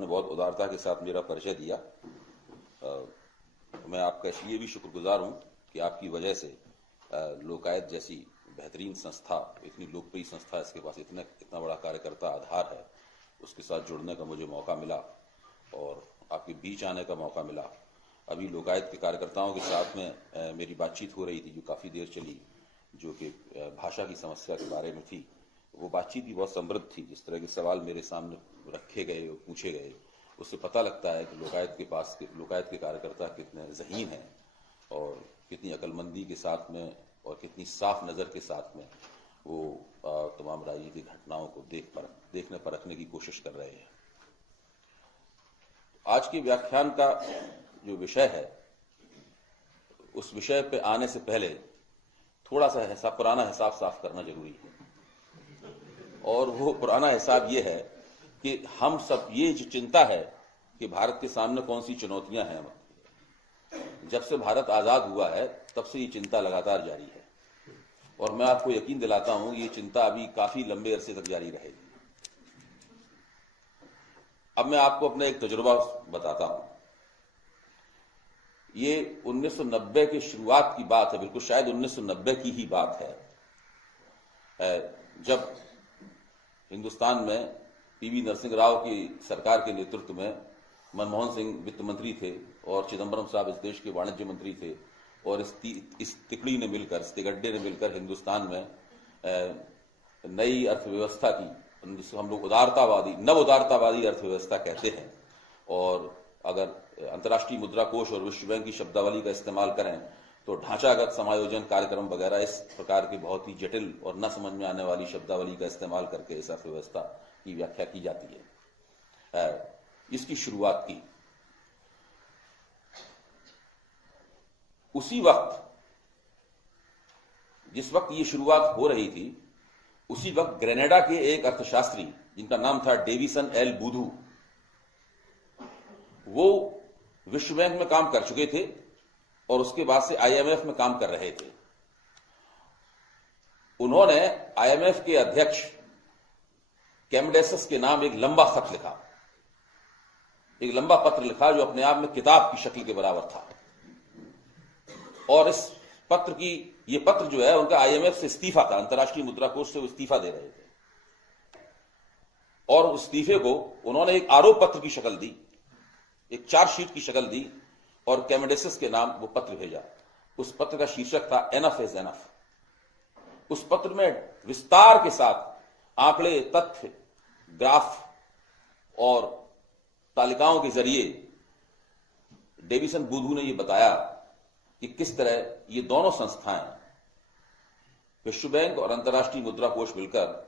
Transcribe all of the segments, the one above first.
आपने बहुत उदारता के साथ मेरा परिचय दिया। मैं आपका इसलिए भी शुक्रगुजार हूं कि आपकी वजह से लोकायत जैसी बेहतरीन संस्था, इतनी लोकप्रिय संस्था, इसके पास इतना बड़ा कार्यकर्ता आधार है, उसके साथ जुड़ने का मुझे मौका मिला और आपके बीच आने का मौका मिला। अभी लोकायत के कार्यकर्ताओं के साथ में मेरी बातचीत हो रही थी जो काफ़ी देर चली, जो कि भाषा की समस्या के बारे में थी। वो बातचीत भी बहुत समृद्ध थी। जिस तरह के सवाल मेरे सामने रखे गए और पूछे गए, उससे पता लगता है कि लोकायत के कार्यकर्ता कितने ज़हीन हैं और कितनी अक्लमंदी के साथ में और कितनी साफ नज़र के साथ में वो तमाम राजनीतिक घटनाओं को देखने परखने की कोशिश कर रहे हैं। आज के व्याख्यान का जो विषय है, उस विषय पे आने से पहले थोड़ा सा पुराना हिसाब साफ करना जरूरी है। और वो पुराना हिसाब ये है कि हम सब, ये जो चिंता है कि भारत के सामने कौन सी चुनौतियां हैं, जब से भारत आजाद हुआ है तब से ये चिंता लगातार जारी है और मैं आपको यकीन दिलाता हूं ये चिंता अभी काफी लंबे अरसे तक जारी रहेगी। अब मैं आपको अपना एक तजुर्बा बताता हूं। ये 1990 की शुरुआत की बात है, बिल्कुल शायद 1990 की ही बात है, जब हिंदुस्तान में पीवी नरसिंह राव की सरकार के नेतृत्व में मनमोहन सिंह वित्त मंत्री थे और चिदंबरम साहब इस देश के वाणिज्य मंत्री थे और इस तिकड़ी ने मिलकर, इस तिगड्डे ने मिलकर हिंदुस्तान में नई अर्थव्यवस्था की, हम लोग नव उदारतावादी अर्थव्यवस्था कहते हैं। और अगर अंतर्राष्ट्रीय मुद्रा कोष और विश्व बैंक की शब्दावली का इस्तेमाल करें तो ढांचागत समायोजन कार्यक्रम वगैरह इस प्रकार के बहुत ही जटिल और न समझ में आने वाली शब्दावली का इस्तेमाल करके इस अर्थव्यवस्था की व्याख्या की जाती है। इसकी शुरुआत की उसी वक्त, जिस वक्त ये शुरुआत हो रही थी, उसी वक्त ग्रेनेडा के एक अर्थशास्त्री जिनका नाम था डेविसन एल बूधू, वो विश्व बैंक में काम कर चुके थे और उसके बाद से आईएमएफ में काम कर रहे थे। उन्होंने आईएमएफ के अध्यक्ष कैमडेसस के नाम एक लंबा खत लिखा, एक लंबा पत्र लिखा जो अपने आप में किताब की शक्ल के बराबर था। और इस पत्र की, ये पत्र जो है उनका आईएमएफ से इस्तीफा था, अंतर्राष्ट्रीय मुद्रा कोष से वो इस्तीफा दे रहे थे और उस इस्तीफे को उन्होंने एक आरोप पत्र की शक्ल दी, एक चार्जशीट की शक्ल दी और कैमडेसस के नाम वो पत्र भेजा। उस पत्र का शीर्षक था एनफ इज एनफ। उस पत्र में विस्तार के साथ आंकड़े, तथ्य, ग्राफ और तालिकाओं के जरिए डेविसन बूधू ने यह बताया कि किस तरह ये दोनों संस्थाएं, विश्व बैंक और अंतर्राष्ट्रीय मुद्रा कोष, मिलकर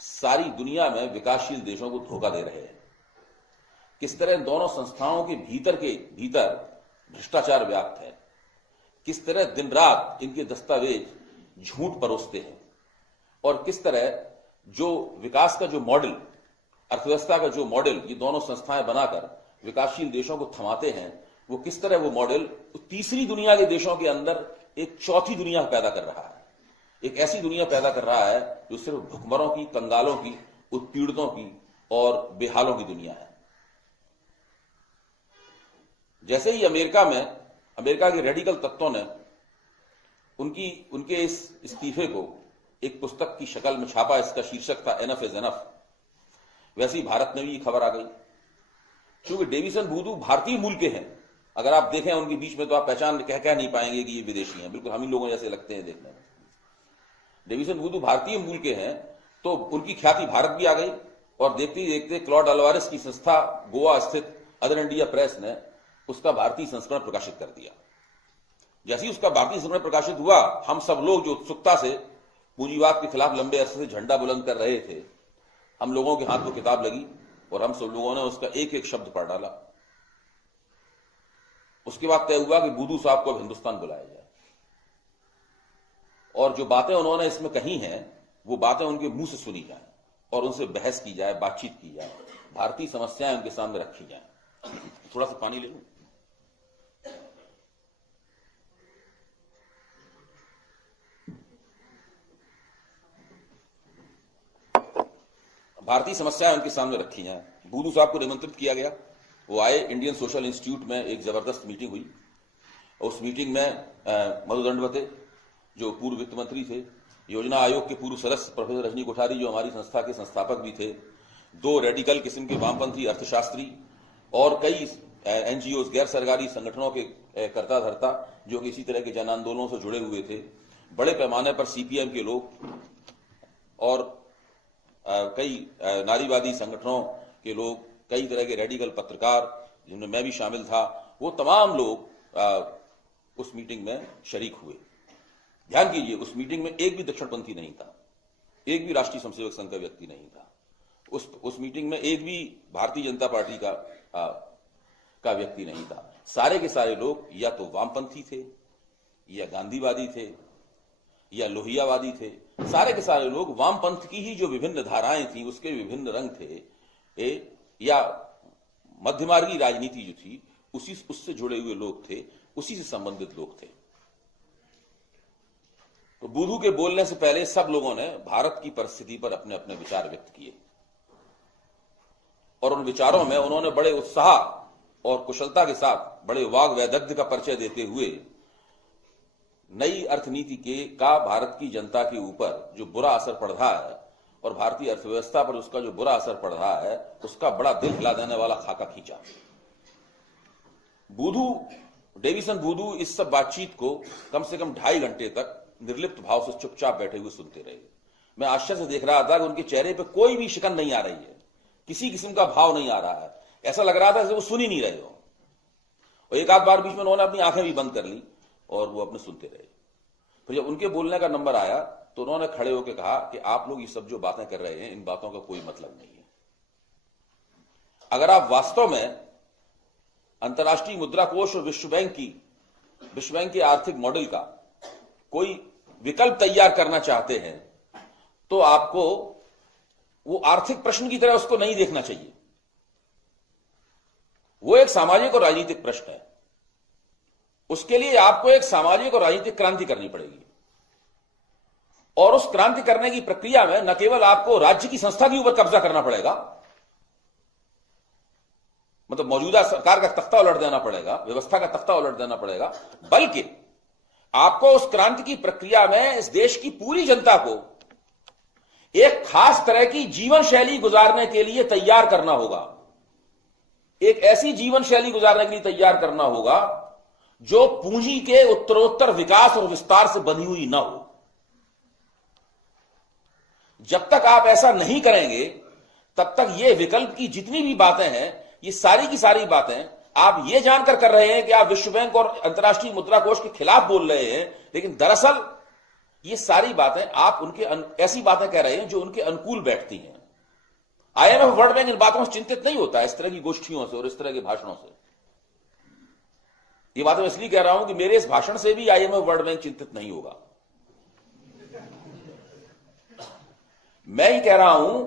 सारी दुनिया में विकासशील देशों को धोखा दे रहे हैं। किस तरह इन दोनों संस्थाओं के भीतर भ्रष्टाचार व्याप्त है, किस तरह दिन रात इनके दस्तावेज झूठ परोसते हैं और किस तरह जो विकास का जो मॉडल, अर्थव्यवस्था का जो मॉडल ये दोनों संस्थाएं बनाकर विकासशील देशों को थमाते हैं, वो किस तरह वो मॉडल तीसरी दुनिया के देशों के अंदर एक चौथी दुनिया पैदा कर रहा है, एक ऐसी दुनिया पैदा कर रहा है जो सिर्फ भुखमरों की, कंगालों की, उत्पीड़ितों की और बेहालों की दुनिया है। जैसे ही अमेरिका के रेडिकल तत्वों ने उनके इस इस्तीफे को एक पुस्तक की शक्ल में छापा, इसका शीर्षक था एनफ इज एनफ, वैसे ही भारत में भी ये खबर आ गई। क्योंकि डेविसन बूधू भारतीय मूल के हैं, अगर आप देखें उनके बीच में तो आप पहचान कह नहीं पाएंगे कि ये विदेशी हैं, बिल्कुल हम ही लोगों जैसे लगते हैं देखने में। डेविसन बूधू भारतीय मूल के हैं तो उनकी ख्याति भारत भी आ गई और देखते ही देखते क्लॉड अल्वारेस की संस्था गोवा स्थित अदर इंडिया प्रेस ने उसका भारतीय संस्करण प्रकाशित कर दिया। जैसे ही उसका भारतीय संस्करण प्रकाशित हुआ, हम सब लोग जो उत्सुकता से पूंजीवाद के खिलाफ लंबे अरसे से झंडा बुलंद कर रहे थे, हम लोगों के हाथ में किताब लगी और हम सब लोगों ने उसका एक एक शब्द पढ़ डाला। उसके बाद तय हुआ कि बूधू साहब को अब हिंदुस्तान बुलाया जाए और जो बातें उन्होंने इसमें कही हैं वो बातें उनके मुंह से सुनी जाए और उनसे बहस की जाए, बातचीत की जाए, भारतीय समस्याएं उनके सामने रखी जाए। थोड़ा सा पानी ले लूं। भारतीय समस्याएं उनके सामने रखी जाएं। बूधू साहब को निमंत्रित किया गया, वो आए। इंडियन सोशल इंस्टीट्यूट में एक जबरदस्त मीटिंग हुई। उस मीटिंग में मधु दंडवते जो पूर्व वित्त मंत्री थे, योजना आयोग के पूर्व सदस्य प्रोफेसर रजनी कोठारी जो हमारी संस्था के संस्थापक भी थे, 2 रेडिकल किस्म के वामपंथी अर्थशास्त्री और कई एनजीओ गैर सरकारी संगठनों के कर्ता धर्ता जो कि इसी तरह के जन आंदोलनों से जुड़े हुए थे, बड़े पैमाने पर सीपीएम के लोग और कई नारीवादी संगठनों के लोग, कई तरह के रेडिकल पत्रकार जिनमें मैं भी शामिल था, वो तमाम लोग उस मीटिंग में शरीक हुए। ध्यान कीजिए, उस मीटिंग में एक भी दक्षिणपंथी नहीं था, एक भी राष्ट्रीय स्वयंसेवक संघ का व्यक्ति नहीं था। उस मीटिंग में एक भी भारतीय जनता पार्टी का व्यक्ति नहीं था। सारे के सारे लोग या तो वामपंथी थे, या गांधीवादी थे, या लोहियावादी थे। सारे के सारे लोग वामपंथ की ही जो विभिन्न धाराएं थी उसके विभिन्न रंग थे, या मध्यमार्गी राजनीति जो थी उससे जुड़े हुए लोग थे, उसी से संबंधित लोग थे। तो बूधू के बोलने से पहले सब लोगों ने भारत की परिस्थिति पर अपने अपने विचार व्यक्त किए और उन विचारों में उन्होंने बड़े उत्साह और कुशलता के साथ बड़े वाग वैदग्ध्य का परिचय देते हुए नई अर्थनीति का भारत की जनता के ऊपर जो बुरा असर पड़ रहा है और भारतीय अर्थव्यवस्था पर उसका जो बुरा असर पड़ रहा है, उसका बड़ा दिल हिला देने वाला खाका खींचा। डेविसन बूधू इस सब बातचीत को कम से कम 2.5 घंटे तक निर्लिप्त भाव से चुपचाप बैठे हुए सुनते रहे। मैं आश्चर्य से देख रहा था कि उनके चेहरे पे कोई भी शिकन नहीं आ रही है, किसी किस्म का भाव नहीं आ रहा है। ऐसा लग रहा था जैसे वो सुन ही नहीं रहे हो। और एक आध बार बीच में उन्होंने अपनी आंखें भी बंद कर ली और वो अपने सुनते रहे। फिर जब उनके बोलने का नंबर आया तो उन्होंने खड़े होकर कहा कि आप लोग ये सब जो बातें कर रहे हैं, इन बातों का कोई मतलब नहीं है। अगर आप वास्तव में अंतर्राष्ट्रीय मुद्रा कोष और विश्व बैंक के आर्थिक मॉडल का कोई विकल्प तैयार करना चाहते हैं तो आपको वो आर्थिक प्रश्न की तरह उसको नहीं देखना चाहिए। वो एक सामाजिक और राजनीतिक प्रश्न है। उसके लिए आपको एक सामाजिक और राजनीतिक क्रांति करनी पड़ेगी और उस क्रांति करने की प्रक्रिया में न केवल आपको राज्य की संस्था के ऊपर कब्जा करना पड़ेगा, मतलब मौजूदा सरकार का तख्ता उलट देना पड़ेगा, व्यवस्था का तख्ता उलट देना पड़ेगा, बल्कि आपको उस क्रांति की प्रक्रिया में इस देश की पूरी जनता को एक खास तरह की जीवन शैली गुजारने के लिए तैयार करना होगा। एक ऐसी जीवन शैली गुजारने के लिए तैयार करना होगा जो पूंजी के उत्तरोत्तर विकास और विस्तार से बंधी हुई ना हो। जब तक आप ऐसा नहीं करेंगे तब तक ये विकल्प की जितनी भी बातें हैं, ये सारी की सारी बातें आप ये जानकर कर रहे हैं कि आप विश्व बैंक और अंतर्राष्ट्रीय मुद्रा कोष के खिलाफ बोल रहे हैं, लेकिन दरअसल ये सारी बातें आप उनके ऐसी बातें कह रहे हैं जो उनके अनुकूल बैठती हैं। आईएमएफ वर्ल्ड बैंक इन बातों से चिंतित नहीं होता इस तरह की गोष्ठियों से और इस तरह के भाषणों से। ये बात मैं इसलिए कह रहा हूं कि मेरे इस भाषण से भी आईएमएफ वर्ल्ड बैंक चिंतित नहीं होगा। मैं ये कह रहा हूं,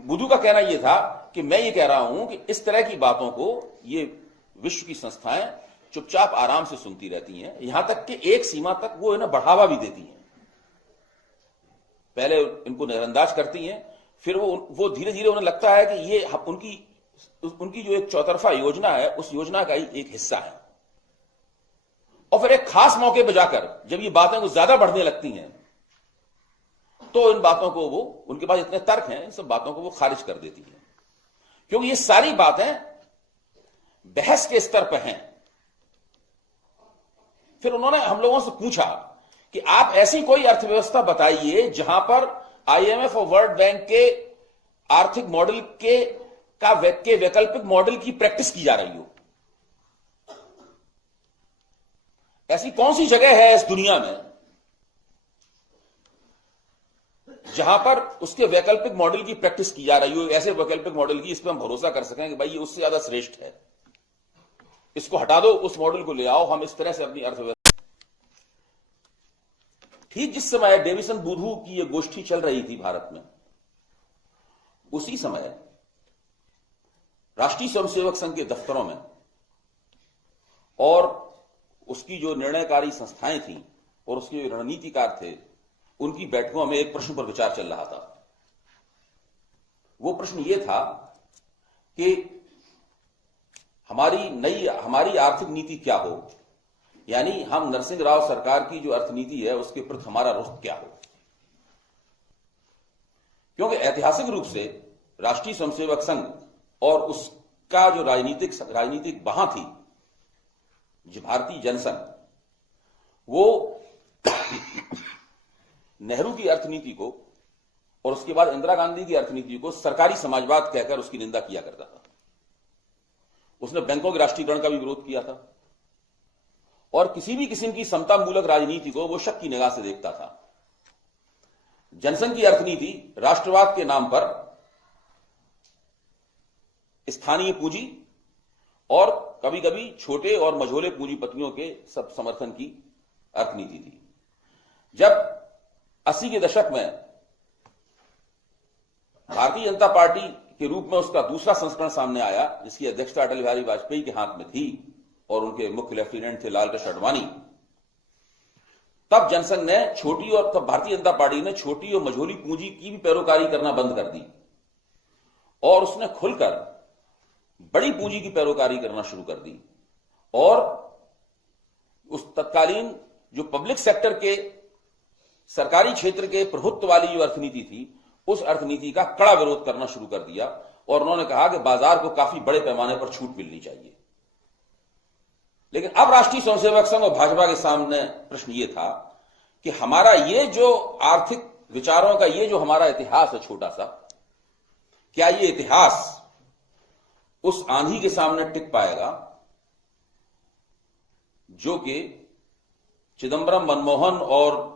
बुद्धू का कहना यह था कि मैं ये कह रहा हूं कि इस तरह की बातों को ये विश्व की संस्थाएं चुपचाप आराम से सुनती रहती हैं, यहां तक कि एक सीमा तक वो इन्हें बढ़ावा भी देती हैं। पहले इनको नजरअंदाज करती हैं, फिर वो धीरे धीरे उन्हें लगता है कि ये उनकी जो एक चौतरफा योजना है उस योजना का ही एक हिस्सा है। और फिर एक खास मौके पर जाकर जब ये बातें कुछ ज्यादा बढ़ने लगती हैं तो इन बातों को वो, उनके पास इतने तर्क हैं, इन सब बातों को वो खारिज कर देती है, क्योंकि ये सारी बातें बहस के स्तर पर हैं। फिर उन्होंने हम लोगों से पूछा कि आप ऐसी कोई अर्थव्यवस्था बताइए जहां पर आईएमएफ और वर्ल्ड बैंक के आर्थिक मॉडल के वैकल्पिक मॉडल की प्रैक्टिस की जा रही हो। ऐसी कौन सी जगह है इस दुनिया में जहां पर उसके वैकल्पिक मॉडल की प्रैक्टिस की जा रही हो, ऐसे वैकल्पिक मॉडल की इस पर हम भरोसा कर सकें कि भाई ये उससे ज्यादा श्रेष्ठ है, इसको हटा दो, उस मॉडल को ले आओ, हम इस तरह से अपनी अर्थव्यवस्था। ठीक जिस समय डेविसन बूधू की यह गोष्ठी चल रही थी भारत में, उसी समय राष्ट्रीय स्वयंसेवक संघ के दफ्तरों में और उसकी जो निर्णयकारी संस्थाएं थीं और उसके जो रणनीतिकार थे, उनकी बैठकों में एक प्रश्न पर विचार चल रहा था। वो प्रश्न ये था कि हमारी आर्थिक नीति क्या हो, यानी हम नरसिंह राव सरकार की जो अर्थनीति है उसके प्रति हमारा रुख क्या हो। क्योंकि ऐतिहासिक रूप से राष्ट्रीय स्वयंसेवक संघ और उसका जो राजनीतिक बाह थी, जो भारतीय जनसंघ, वो नेहरू की अर्थनीति को और उसके बाद इंदिरा गांधी की अर्थनीति को सरकारी समाजवाद कहकर उसकी निंदा किया करता था। उसने बैंकों के राष्ट्रीयकरण का भी विरोध किया था और किसी भी किस्म की समतामूलक राजनीति को वो शक की निगाह से देखता था। जनसंघ की अर्थनीति राष्ट्रवाद के नाम पर स्थानीय पूंजी और कभी कभी छोटे और मझोले पूंजीपतियों के सब समर्थन की अर्थनीति थी। जब 80 के दशक में भारतीय जनता पार्टी के रूप में उसका दूसरा संस्करण सामने आया, जिसकी अध्यक्षता अटल बिहारी वाजपेयी के हाथ में थी और उनके मुख्य लेफ्टिनेंट थे लालकृष्ण आडवाणी, तब जनसंघ ने तब भारतीय जनता पार्टी ने छोटी और मझोली पूंजी की भी पैरोकारी करना बंद कर दी और उसने खुलकर बड़ी पूंजी की पैरोकारी करना शुरू कर दी। और उस तत्कालीन जो पब्लिक सेक्टर के सरकारी क्षेत्र के प्रभुत्व वाली जो अर्थनीति थी, उस अर्थनीति का कड़ा विरोध करना शुरू कर दिया और उन्होंने कहा कि बाजार को काफी बड़े पैमाने पर छूट मिलनी चाहिए। लेकिन अब राष्ट्रीय स्वयंसेवक संघ और भाजपा के सामने प्रश्न यह था कि हमारा ये जो आर्थिक विचारों का ये जो हमारा इतिहास है छोटा सा, क्या ये इतिहास उस आंधी के सामने टिक पाएगा जो कि चिदंबरम, मनमोहन और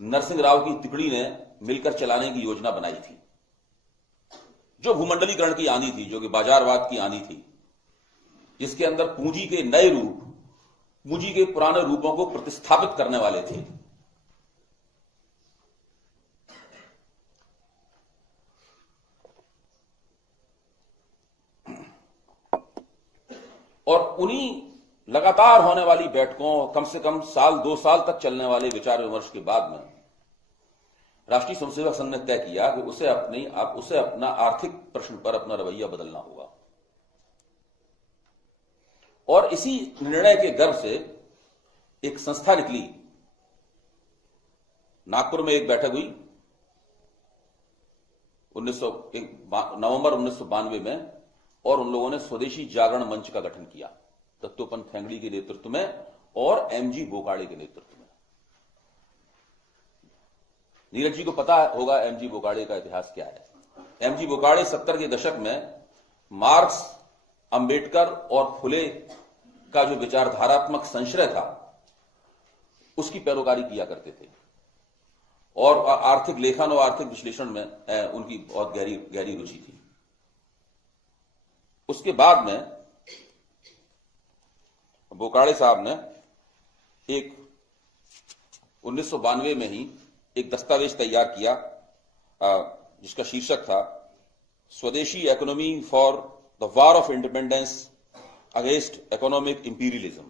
नरसिंह राव की तिकड़ी ने मिलकर चलाने की योजना बनाई थी, जो भूमंडलीकरण की आंधी थी, जो कि बाजारवाद की आंधी थी, जिसके अंदर पूंजी के नए रूप, पूंजी के पुराने रूपों को प्रतिस्थापित करने वाले थे। और उन्हीं लगातार होने वाली बैठकों, कम से कम साल 2 साल तक चलने वाले विचार विमर्श के बाद में राष्ट्रीय स्वयंसेवक संघ ने तय किया कि उसे अपना आर्थिक प्रश्न पर अपना रवैया बदलना होगा। और इसी निर्णय के गर्भ से एक संस्था निकली। नागपुर में एक बैठक हुई नवंबर 1992 में और उन लोगों ने स्वदेशी जागरण मंच का गठन किया, दत्तोपंत ठेंगड़ी के नेतृत्व में और एमजी बोकाड़े के नेतृत्व में। नीरज जी को पता होगा एमजी बोकाड़े का इतिहास क्या है। एमजी बोकाड़े 70 के दशक में मार्क्स, अंबेडकर और फुले का जो विचारधारात्मक संश्रय था उसकी पैरोकारी किया करते थे और आर्थिक लेखन और आर्थिक विश्लेषण में उनकी बहुत गहरी रुचि थी। उसके बाद में बोकाड़े साहब ने 1992 में ही एक दस्तावेज तैयार किया जिसका शीर्षक था स्वदेशी economy for the war of independence against economic imperialism.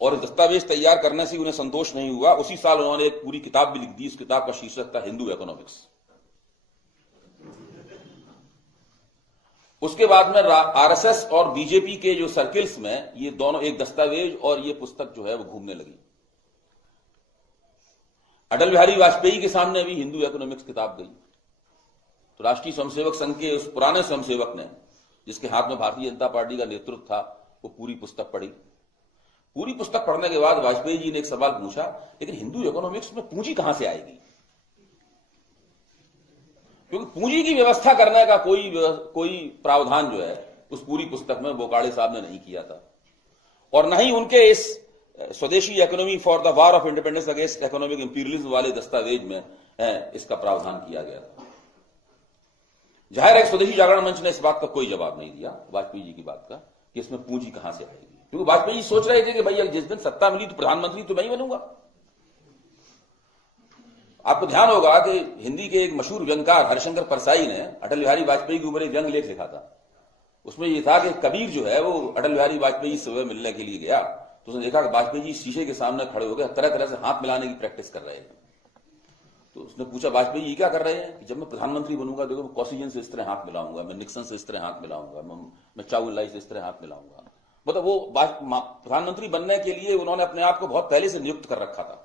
और दस्तावेज तैयार करने से उन्हें संतोष नहीं हुआ, उसी साल उन्होंने एक पूरी किताब भी लिख दी। उस किताब का शीर्षक था हिंदू इकोनॉमिक्स। उसके बाद में आरएसएस और बीजेपी के जो सर्किल्स में ये दोनों, एक दस्तावेज और ये पुस्तक जो है वो घूमने लगी। अटल बिहारी वाजपेयी के सामने भी हिंदू इकोनॉमिक्स किताब गई, तो राष्ट्रीय स्वयंसेवक संघ के उस पुराने स्वयंसेवक ने, जिसके हाथ में भारतीय जनता पार्टी का नेतृत्व था, वो पूरी पुस्तक पढ़ी। पूरी पुस्तक पढ़ने के बाद वाजपेयी जी ने एक सवाल पूछा, लेकिन हिंदू इकोनॉमिक्स में पूंजी कहां से आएगी? क्योंकि पूंजी की व्यवस्था करने का कोई प्रावधान जो है उस पूरी पुस्तक में बोकाड़े साहब ने नहीं किया था, और न ही उनके इस स्वदेशी economy for the war of independence against economic imperialism वाले दस्तावेज में इसका प्रावधान किया गया था। जाहिर है स्वदेशी जागरण मंच ने इस बात का कोई जवाब नहीं दिया, वाजपेयी जी की बात का, कि इसमें पूंजी कहां से आएगी। क्योंकि वाजपेयी जी सोच रहे थे कि भाई जिस दिन सत्ता मिली तो प्रधानमंत्री तो मैं ही बनूंगा। आपको ध्यान होगा कि हिंदी के एक मशहूर व्यंगकार हरिशंकर परसाई ने अटल बिहारी वाजपेयी के ऊपर एक व्यंग लेख लिखा था। उसमें यह था कि कबीर जो है वो अटल बिहारी वाजपेयी से सुबह मिलने के लिए गया, तो उसने देखा कि वाजपेयी जी शीशे के सामने खड़े हो गए तरह तरह से हाथ मिलाने की प्रैक्टिस कर रहे हैं। तो उसने पूछा वाजपेयी ये क्या कर रहे हैं कि जब मैं प्रधानमंत्री बनूंगा देखो मैं कॉसिजन से इस तरह हाथ मिलाऊंगा, मैं निक्सन से इस तरह हाथ मिलाऊंगा, मैं चाउ लाई से इस तरह हाथ मिलाऊंगा। मतलब वो प्रधानमंत्री बनने के लिए उन्होंने अपने आप को बहुत पहले से नियुक्त कर रखा था।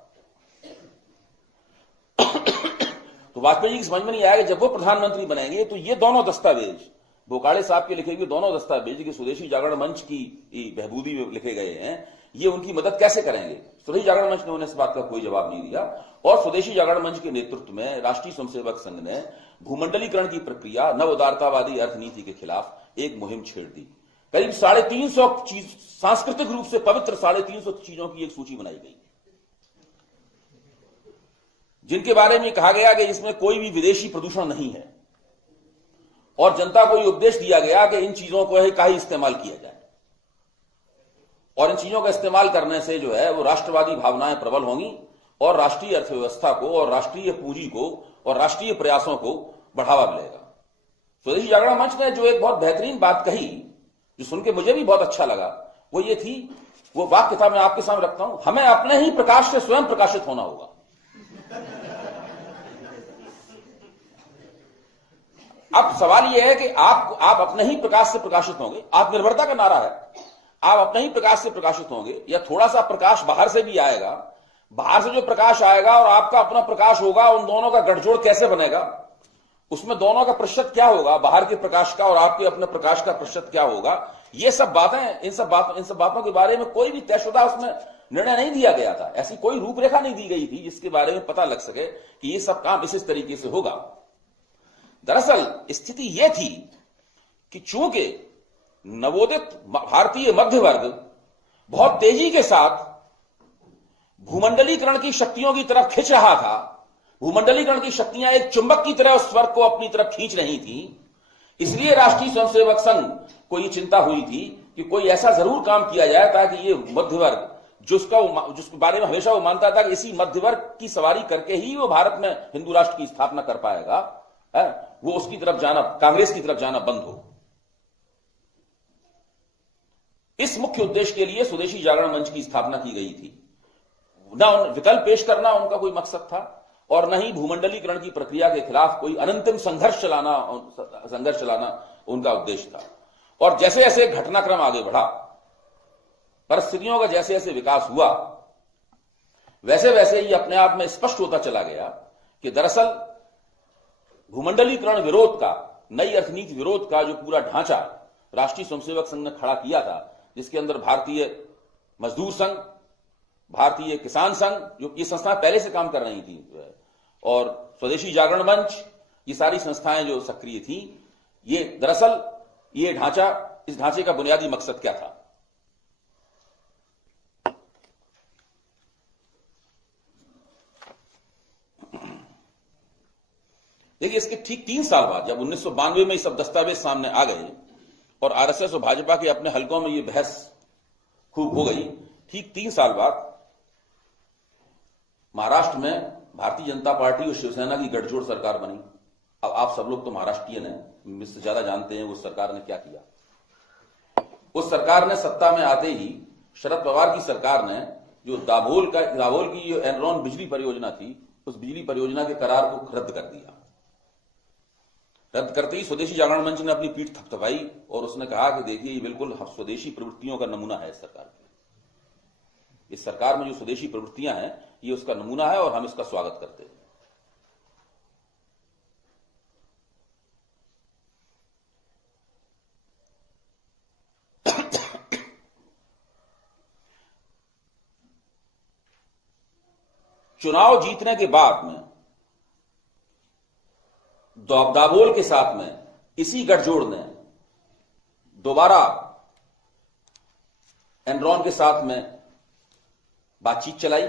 तो वाजपेयी जी की समझ में नहीं आया कि जब वो प्रधानमंत्री बनेंगे तो ये दोनों दस्तावेज, बोकाड़े साहब के लिखे हुए दोनों दस्तावेज कि स्वदेशी जागरण मंच की बहबूदी में लिखे गए हैं, ये उनकी मदद कैसे करेंगे। स्वदेशी जागरण मंच ने उन्हें इस बात का कोई जवाब नहीं दिया और स्वदेशी जागरण मंच के नेतृत्व में राष्ट्रीय स्वयंसेवक संघ ने भूमंडलीकरण की प्रक्रिया, नव उदारतावादी अर्थनीति के खिलाफ एक मुहिम छेड़ दी। करीब 350 चीज, सांस्कृतिक रूप से पवित्र 350 चीजों की एक सूची बनाई गई, जिनके बारे में कहा गया कि इसमें कोई भी विदेशी प्रदूषण नहीं है और जनता को यह उपदेश दिया गया कि इन चीजों को का ही इस्तेमाल किया जाए और इन चीजों का इस्तेमाल करने से जो है वो राष्ट्रवादी भावनाएं प्रबल होंगी और राष्ट्रीय अर्थव्यवस्था को और राष्ट्रीय पूंजी को और राष्ट्रीय प्रयासों को बढ़ावा मिलेगा। स्वदेशी जागरण मंच ने जो एक बहुत बेहतरीन बात कही, जो सुन के मुझे भी बहुत अच्छा लगा, वो ये थी, वो वाक्य था, मैं आपके सामने रखता हूं, हमें अपने ही प्रकाश से स्वयं प्रकाशित होना होगा। अब सवाल यह है कि आप अपने ही प्रकाश से प्रकाशित होंगे, आत्मनिर्भरता का नारा है, आप अपने ही प्रकाश से प्रकाशित होंगे या थोड़ा सा प्रकाश बाहर से भी आएगा। बाहर से जो प्रकाश आएगा और आपका अपना प्रकाश होगा, उन दोनों का गठजोड़ कैसे बनेगा, उसमें दोनों का प्रतिशत क्या होगा, बाहर के प्रकाश का और आपके अपने प्रकाश का प्रतिशत क्या होगा, ये सब बातें, इन सब बातों के बारे में कोई भी तयशुदा उसमें निर्णय नहीं दिया गया था। ऐसी कोई रूपरेखा नहीं दी गई थी जिसके बारे में पता लग सके कि ये सब काम इस तरीके से होगा। दरअसल स्थिति यह थी कि चूंकि नवोदित भारतीय मध्य वर्ग बहुत तेजी के साथ भूमंडलीकरण की शक्तियों की तरफ खिंच रहा था, भूमंडलीकरण की शक्तियां एक चुंबक की तरह उस वर्ग को अपनी तरफ खींच रही थी, इसलिए राष्ट्रीय स्वयंसेवक संघ को यह चिंता हुई थी कि कोई ऐसा जरूर काम किया जाए ताकि ये मध्य वर्ग, जिसके बारे में हमेशा वो मानता था कि इसी मध्य वर्ग की सवारी करके ही वो भारत में हिंदू राष्ट्र की स्थापना कर पाएगा, वो उसकी तरफ जाना, कांग्रेस की तरफ जाना बंद हो। इस मुख्य उद्देश्य के लिए स्वदेशी जागरण मंच की स्थापना की गई थी। न विकल्प पेश करना उनका कोई मकसद था और न ही भूमंडलीकरण की प्रक्रिया के खिलाफ कोई अनंतिम संघर्ष चलाना उनका उद्देश्य था। और जैसे जैसे घटनाक्रम आगे बढ़ा, परिस्थितियों का जैसे जैसे विकास हुआ, वैसे वैसे ही अपने आप में स्पष्ट होता चला गया कि दरअसल भूमंडलीकरण विरोध का, नई अर्थनीति विरोध का जो पूरा ढांचा राष्ट्रीय स्वयंसेवक संघ ने खड़ा किया था, जिसके अंदर भारतीय मजदूर संघ, भारतीय किसान संघ, जो ये संस्थाएं पहले से काम कर रही थी, और स्वदेशी जागरण मंच, ये सारी संस्थाएं जो सक्रिय थी, ये दरअसल ये ढांचा, इस ढांचे का बुनियादी मकसद क्या था। देखिए, इसके ठीक 3 साल बाद, जब 1992 में ये सब दस्तावेज सामने आ गए और आरएसएस और भाजपा के अपने हलकों में ये बहस खूब हो गई, ठीक 3 साल बाद महाराष्ट्र में भारतीय जनता पार्टी और शिवसेना की गठजोड़ सरकार बनी। अब आप सब लोग तो महाराष्ट्रियन हैं, मुझसे ज्यादा जानते हैं उस सरकार ने क्या किया। उस सरकार ने सत्ता में आते ही शरद पवार की सरकार ने जो दाभोल की जो एनरॉन बिजली परियोजना थी, उस बिजली परियोजना के करार को रद्द कर दिया। रद्द करते ही स्वदेशी जागरण मंच ने अपनी पीठ थपथपाई और उसने कहा कि देखिए, ये बिल्कुल स्वदेशी प्रवृत्तियों का नमूना है। इस सरकार में जो स्वदेशी प्रवृत्तियां हैं, ये उसका नमूना है और हम इसका स्वागत करते हैं। चुनाव जीतने के बाद में दाभोल के साथ में इसी गठजोड़ ने दोबारा एनरॉन के साथ में बातचीत चलाई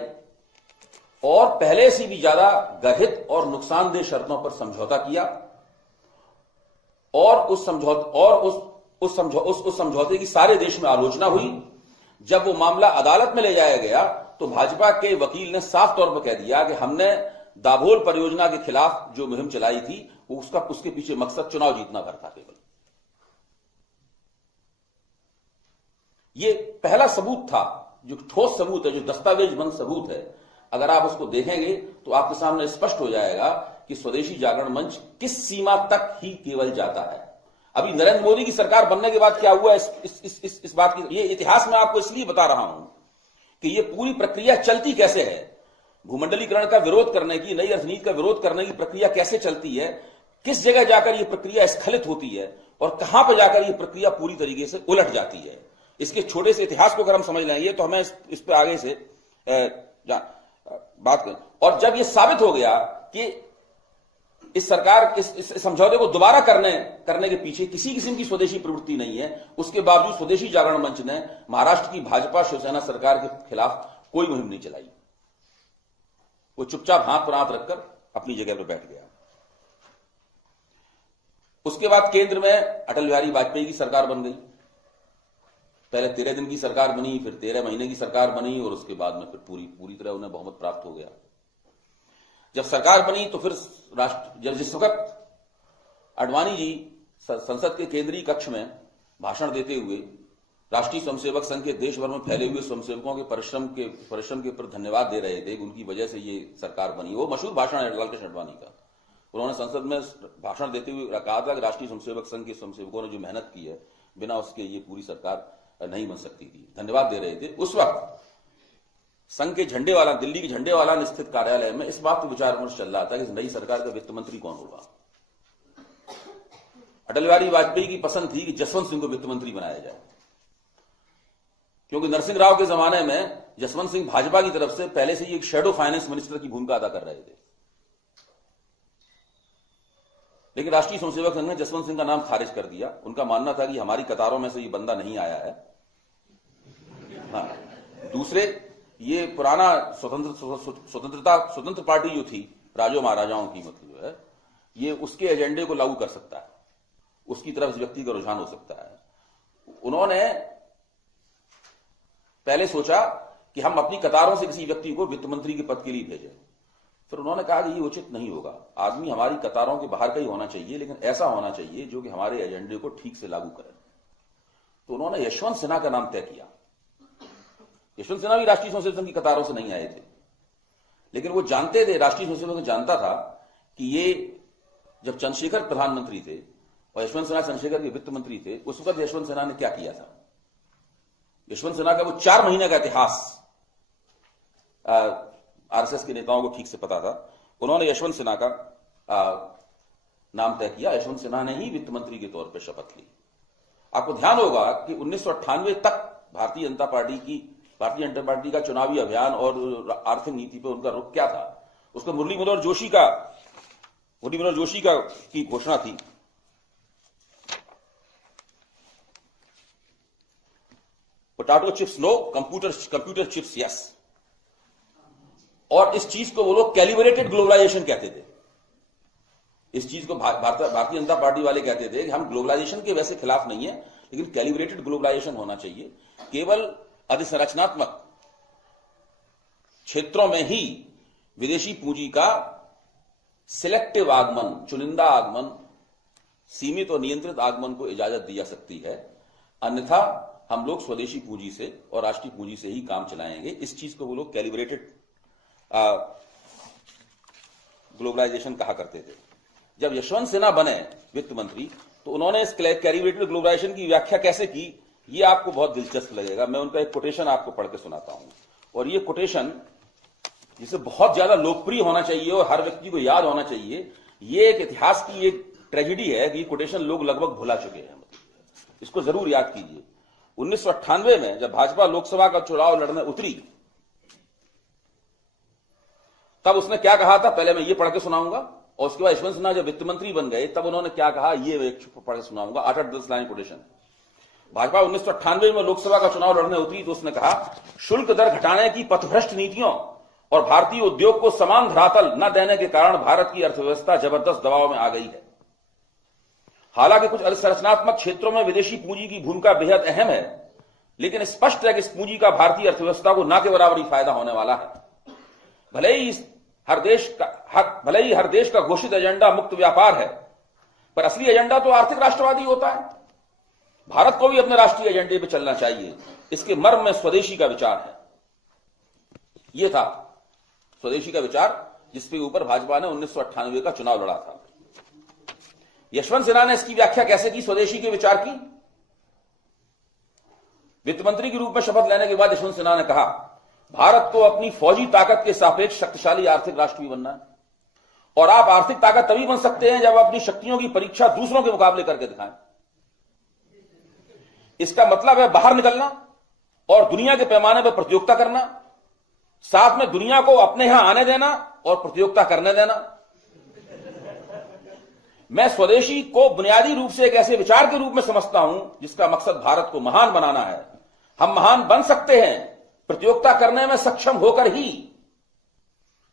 और पहले से भी ज्यादा गहित और नुकसानदेह शर्तों पर समझौता किया और उस समझौते की सारे देश में आलोचना हुई। जब वो मामला अदालत में ले जाया गया तो भाजपा के वकील ने साफ तौर पर कह दिया कि हमने दाभोल परियोजना के खिलाफ जो मुहिम चलाई थी, वो उसके पीछे मकसद चुनाव जीतना भर था केवल। ये पहला सबूत था, जो ठोस सबूत है, जो दस्तावेजबंद सबूत है, अगर आप उसको देखेंगे तो आपके सामने स्पष्ट हो जाएगा कि स्वदेशी जागरण मंच किस सीमा तक ही केवल जाता है। अभी नरेंद्र मोदी की सरकार बनने के बाद क्या हुआ इस बात की, ये इतिहास में आपको इसलिए बता रहा हूं कि ये पूरी प्रक्रिया चलती कैसे है। भूमंडलीकरण का विरोध करने की, नई अर्थनीति का विरोध करने की प्रक्रिया कैसे चलती है, किस जगह जाकर यह प्रक्रिया स्खलित होती है और कहां पर जाकर यह प्रक्रिया पूरी तरीके से उलट जाती है। इसके छोटे से इतिहास को अगर हम समझ लेंगे तो हमें इस पर आगे से बात करें। और जब यह साबित हो गया कि इस सरकार इस समझौते को दोबारा करने के पीछे किसी किस्म की स्वदेशी प्रवृत्ति नहीं है, उसके बावजूद स्वदेशी जागरण मंच ने महाराष्ट्र की भाजपा शिवसेना सरकार के खिलाफ कोई मुहिम नहीं चलाई। वो चुपचाप हाथ पर हाथ रखकर अपनी जगह पर बैठ गया। उसके बाद केंद्र में अटल बिहारी वाजपेयी की सरकार बन गई। पहले 13 दिन की सरकार बनी, फिर 13 महीने की सरकार बनी और उसके बाद में फिर पूरी तरह उन्हें बहुमत प्राप्त हो गया। जब सरकार बनी तो फिर जिस वक्त आडवाणी जी संसद के केंद्रीय कक्ष में भाषण देते हुए राष्ट्रीय स्वयंसेवक संघ के देश भर में फैले हुए स्वयंसेवकों के परिश्रम के ऊपर धन्यवाद दे रहे थे, उनकी वजह से ये सरकार बनी। वो मशहूर भाषण है लालकृष्ण आडवाणी का। उन्होंने संसद में भाषण देते हुए कहा था कि राष्ट्रीय स्वयंसेवक संघ के स्वयंसेवकों ने जो मेहनत की है, बिना उसके ये पूरी सरकार नहीं बन सकती थी। धन्यवाद दे रहे थे। उस वक्त संघ के झंडे वाला, दिल्ली के झंडे वाला स्थित कार्यालय में इस बात पर विचार विमर्श चल रहा था कि इस नई सरकार का वित्त मंत्री कौन होगा। अटल बिहारी वाजपेयी की पसंद थी कि जसवंत सिंह को वित्त मंत्री बनाया जाए, क्योंकि नरसिंह राव के जमाने में जसवंत सिंह भाजपा की तरफ से पहले से ही एक शैडो फाइनेंस मिनिस्टर की भूमिका अदा कर रहे थे। लेकिन राष्ट्रीय स्वयंसेवक संघ ने जसवंत सिंह का नाम खारिज कर दिया। उनका मानना था कि हमारी कतारों में से ये बंदा नहीं आया है। हाँ, दूसरे, ये पुराना स्वतंत्र पार्टी जो थी राजो महाराजाओं की, मतलब जो है, ये उसके एजेंडे को लागू कर सकता है, उसकी तरफ इस व्यक्ति का रुझान हो सकता है। उन्होंने पहले सोचा कि हम अपनी कतारों से किसी व्यक्ति को वित्त मंत्री के पद के लिए भेजें। फिर उन्होंने कहा कि ये उचित नहीं होगा, आदमी हमारी कतारों के बाहर का ही होना चाहिए, लेकिन ऐसा होना चाहिए जो कि हमारे एजेंडे को ठीक से लागू करे। तो उन्होंने यशवंत सिन्हा का नाम तय किया। यशवंत सिन्हा भी राष्ट्रीय स्वयंसेवक संघ की कतारों से नहीं आए थे, लेकिन वो जानते थे, राष्ट्रीय स्वयंसेवक संघ जानता था कि ये जब चंद्रशेखर प्रधानमंत्री थे और यशवंत सिन्हा चंद्रशेखर के वित्त मंत्री थे, उस वक्त यशवंत सिन्हा ने क्या किया था। यशवंत सिन्हा का वो 4 महीने का इतिहास आरएसएस के नेताओं को ठीक से पता था। उन्होंने यशवंत सिन्हा का नाम तय किया। यशवंत सिन्हा ने ही वित्त मंत्री के तौर पर शपथ ली। आपको ध्यान होगा कि 1998 तक भारतीय जनता पार्टी का चुनावी अभियान और आर्थिक नीति पर उनका रुख क्या था। उसको मुरली मनोहर जोशी की घोषणा थी, potato chips no, computer chips yes. और इस चीज को वो लोग कैलिब्रेटेड ग्लोबलाइजेशन कहते थे। इस चीज को भारतीय जनता पार्टी वाले कहते थे कि हम ग्लोबलाइजेशन के वैसे खिलाफ नहीं है, लेकिन कैलिब्रेटेड ग्लोबलाइजेशन होना चाहिए। केवल अधिसंरचनात्मक क्षेत्रों में ही विदेशी पूंजी का सिलेक्टिव आगमन, चुनिंदा आगमन, सीमित और नियंत्रित आगमन को इजाजत दी जा सकती है। अन्यथा हम लोग स्वदेशी पूंजी से और राष्ट्रीय पूंजी से ही काम चलाएंगे। इस चीज को वो लोग कैलिब्रेटेड ग्लोबलाइजेशन कहा करते थे। जब यशवंत सिन्हा बने वित्त मंत्री तो उन्होंने इस कैलिब्रेटेड ग्लोबलाइजेशन की व्याख्या कैसे की, ये आपको बहुत दिलचस्प लगेगा। मैं उनका एक कोटेशन आपको पढ़ के सुनाता हूं, और ये कोटेशन जिसे बहुत ज्यादा लोकप्रिय होना चाहिए और हर व्यक्ति को याद होना चाहिए। ये एक इतिहास की एक ट्रेजेडी है कि ये कोटेशन लोग लगभग भुला चुके हैं, इसको जरूर याद कीजिए। 1998 में जब भाजपा लोकसभा का चुनाव लड़ने उतरी, तब उसने क्या कहा था, पहले मैं ये पढ़ के सुनाऊंगा, और उसके बाद यशवंत सिन्हा जब वित्त मंत्री बन गए तब उन्होंने क्या कहा, ये पढ़ के सुनाऊंगा। 8-10 लाइन कोटेशन। भाजपा 1998 में लोकसभा का चुनाव लड़ने उतरी तो उसने कहा, शुल्क दर घटाने की पथभ्रष्ट नीतियों और भारतीय उद्योग को समान धरातल न देने के कारण भारत की अर्थव्यवस्था जबरदस्त दबाव में आ गई है। हालांकि कुछ संरचनात्मक क्षेत्रों में विदेशी पूंजी की भूमिका बेहद अहम है, लेकिन स्पष्ट है कि इस पूंजी का भारतीय अर्थव्यवस्था को न के बराबर ही फायदा होने वाला है। भले ही हर देश का घोषित एजेंडा मुक्त व्यापार है, पर असली एजेंडा तो आर्थिक राष्ट्रवादी होता है। भारत को भी अपने राष्ट्रीय एजेंडे पर चलना चाहिए। इसके मर्म में स्वदेशी का विचार है। यह था स्वदेशी का विचार जिसके ऊपर भाजपा ने 1998 का चुनाव लड़ा था। यशवंत सिन्हा ने इसकी व्याख्या कैसे की स्वदेशी के विचार की? वित्त मंत्री के रूप में शपथ लेने के बाद यशवंत सिन्हा ने कहा, भारत को अपनी फौजी ताकत के सापेक्ष शक्तिशाली आर्थिक राष्ट्र भी बनना है, और आप आर्थिक ताकत तभी बन सकते हैं जब अपनी शक्तियों की परीक्षा दूसरों के मुकाबले करके दिखाएं। इसका मतलब है बाहर निकलना और दुनिया के पैमाने पर प्रतियोगिता करना, साथ में दुनिया को अपने यहां आने देना और प्रतियोगिता करने देना। मैं स्वदेशी को बुनियादी रूप से एक ऐसे विचार के रूप में समझता हूं जिसका मकसद भारत को महान बनाना है। हम महान बन सकते हैं प्रतियोगिता करने में सक्षम होकर ही।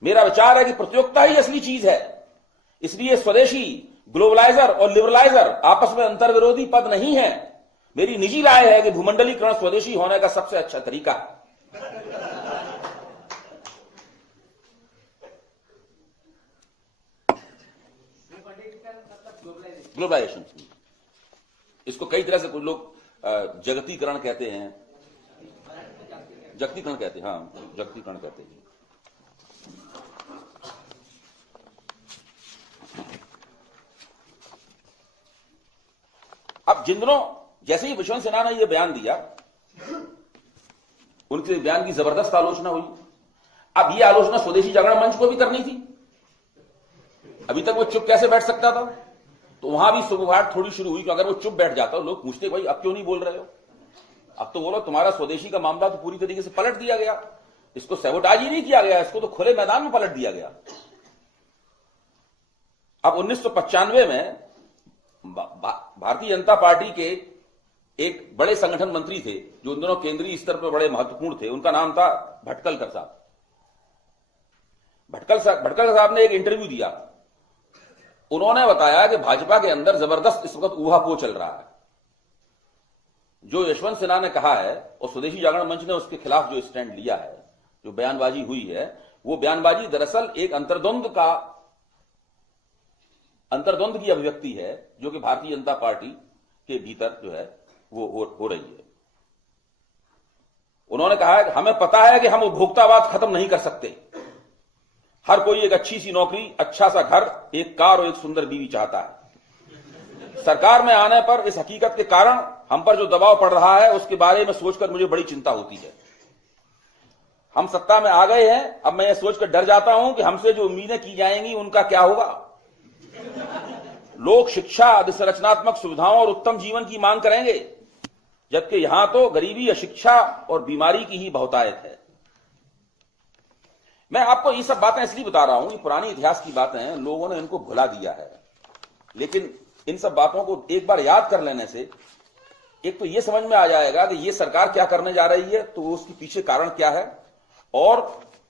मेरा विचार है कि प्रतियोगिता ही असली चीज है। इसलिए स्वदेशी, ग्लोबलाइजर और लिबरलाइजर आपस में अंतर्विरोधी पद नहीं है। मेरी निजी राय है कि भूमंडलीकरण स्वदेशी होने का सबसे अच्छा तरीका है। ग्लोबलाइजेशन, इसको कई तरह से कुछ लोग जगतीकरण कहते हैं, जगतीकरण कहते हैं, हाँ जगतीकरण कहते हैं। अब जिन दिनों जैसे ही यशवंत सिन्हा ने यह बयान दिया, उनके बयान की जबरदस्त आलोचना हुई। अब यह आलोचना स्वदेशी जागरण मंच को भी करनी थी। अभी तक वो चुप कैसे बैठ सकता था? तो वहां भी सुगबुगाहट थोड़ी शुरू हुई कि अगर वो चुप बैठ जाता, लोग पूछते भाई अब क्यों नहीं बोल रहे हो, अब तो बोलो, तुम्हारा स्वदेशी का मामला तो पूरी तरीके से पलट दिया गया, इसको सैबोटाज ही नहीं किया गया, इसको तो खुले मैदान में पलट दिया गया। अब 1995 में भारतीय जनता पार्टी के एक बड़े संगठन मंत्री थे जो उन दोनों केंद्रीय स्तर पर बड़े महत्वपूर्ण थे, उनका नाम था भटकलकर साहब। भटकलकर साहब ने एक इंटरव्यू दिया। उन्होंने बताया कि भाजपा के अंदर जबरदस्त इस वक्त ऊहापोह चल रहा है। जो यशवंत सिन्हा ने कहा है और स्वदेशी जागरण मंच ने उसके खिलाफ जो स्टैंड लिया है, जो बयानबाजी हुई है, वो बयानबाजी दरअसल एक अंतर्द्वंद की अभिव्यक्ति है जो कि भारतीय जनता पार्टी के भीतर जो है वो हो रही है। उन्होंने कहा है कि हमें पता है कि हम उपभोक्तावाद खत्म नहीं कर सकते। हर कोई एक अच्छी सी नौकरी, अच्छा सा घर, एक कार और एक सुंदर बीवी चाहता है। सरकार में आने पर इस हकीकत के कारण हम पर जो दबाव पड़ रहा है उसके बारे में सोचकर मुझे बड़ी चिंता होती है। हम सत्ता में आ गए हैं, अब मैं ये सोचकर डर जाता हूं कि हमसे जो उम्मीदें की जाएंगी उनका क्या होगा। लोग शिक्षा, अधोसंरचनात्मक सुविधाओं और उत्तम जीवन की मांग करेंगे, जबकि यहां तो गरीबी, अशिक्षा और बीमारी की ही बहुतायत है। मैं आपको ये सब बातें इसलिए बता रहा हूं, ये पुरानी इतिहास की बातें हैं, लोगों ने इनको भुला दिया है। लेकिन इन सब बातों को एक बार याद कर लेने से एक तो ये समझ में आ जाएगा कि ये सरकार क्या करने जा रही है, तो उसके पीछे कारण क्या है। और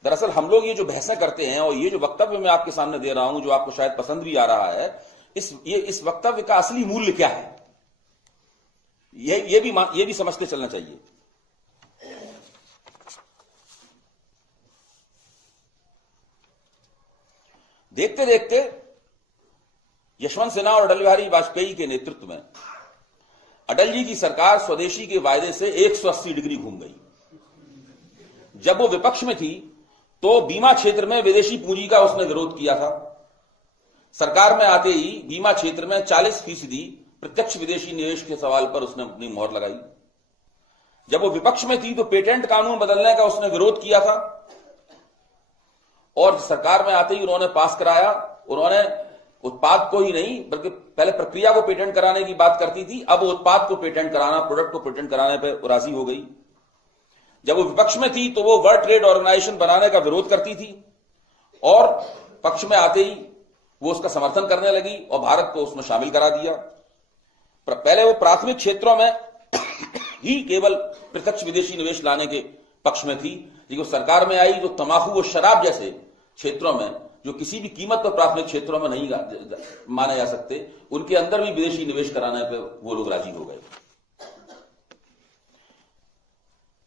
दरअसल हम लोग ये जो बहसें करते हैं और ये जो वक्तव्य मैं आपके सामने दे रहा हूं, जो आपको शायद पसंद भी आ रहा है, इस वक्तव्य का असली मूल्य क्या है, ये भी समझ के चलना चाहिए। देखते देखते यशवंत सिन्हा और अटल बिहारी वाजपेयी के नेतृत्व में अटल जी की सरकार स्वदेशी के वायदे से 180 डिग्री घूम गई। जब वो विपक्ष में थी तो बीमा क्षेत्र में विदेशी पूंजी का उसने विरोध किया था। सरकार में आते ही बीमा क्षेत्र में 40% प्रत्यक्ष विदेशी निवेश के सवाल पर उसने अपनी मोहर लगाई। जब वो विपक्ष में थी तो पेटेंट कानून बदलने का उसने विरोध किया था, और सरकार में आते ही उन्होंने पास कराया। उन्होंने उत्पाद को ही नहीं बल्कि पहले प्रक्रिया को पेटेंट कराने की बात करती थी, अब उत्पाद को पेटेंट कराना, प्रोडक्ट को पेटेंट कराने पर राजी हो गई। जब वो विपक्ष में थी तो वो वर्ल्ड ट्रेड ऑर्गेनाइजेशन बनाने का विरोध करती थी, और पक्ष में आते ही वो उसका समर्थन करने लगी और भारत को उसमें शामिल करा दिया। पहले वो प्राथमिक क्षेत्रों में ही केवल प्रत्यक्ष विदेशी निवेश लाने के पक्ष में थी, लेकिन सरकार में आई तो तंबाकू और शराब जैसे क्षेत्रों में जो किसी भी कीमत पर प्राथमिक क्षेत्रों में नहीं माने जा सकते, उनके अंदर भी विदेशी निवेश कराने पर वो लोग राजी हो गए।